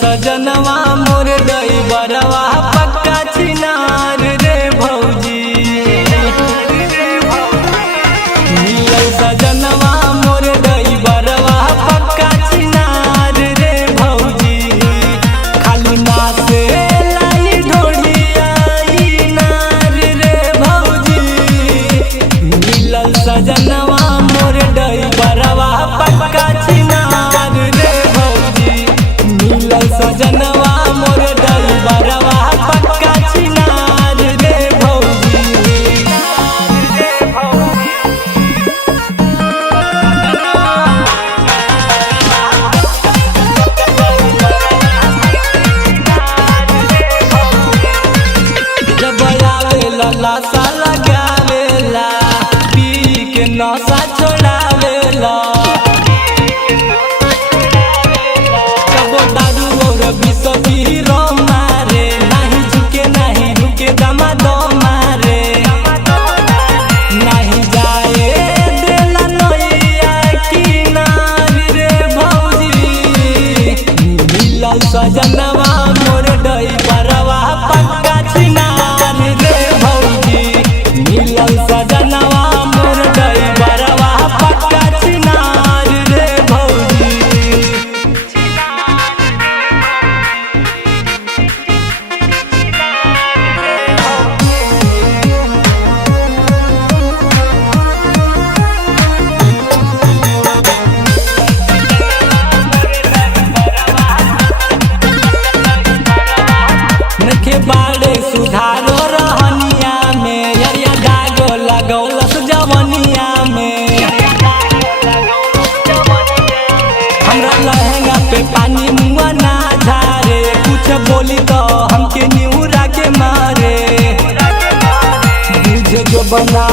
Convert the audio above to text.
सजनवा मोर ड्राइवरवा पक्का छिनार रे भौजी। मिलल सजनवा मोर ड्राइवरवा पक्का छिनार रे भौजी। खाली नाचे लाई ढोलिया नार रे भौजी। मिलल सजनवा मोर ड्राइवरवा पक्का छिनार रे भौजी। मिलल सजनवा मोर ड्राइवरवा पक्का छिनार रे भौजी। जब आवेला लाशा लगावेला, पी के नशा छोड़ावेला। कबो दारू और विष पीरो मारे, नाही झुके नाही रुके दमादम मारे। नाही जाए देला नैया किनार रे भौजी। मिलल सजनवा मोर ड्राइवरवा पक्का छिनार रे भौजी। मिलल सजनवा मोर ड्राइवरवा पक्का छिनार रे भौजी। नखे बाड़े सुधारो रहनिया में, यरिया दागो लगौलस जवनिया में। हमरा लहंगा पे पानी मुआ ना झारे, कुछ बोली तो हमके निहुरा के मारे। बुझ जो बना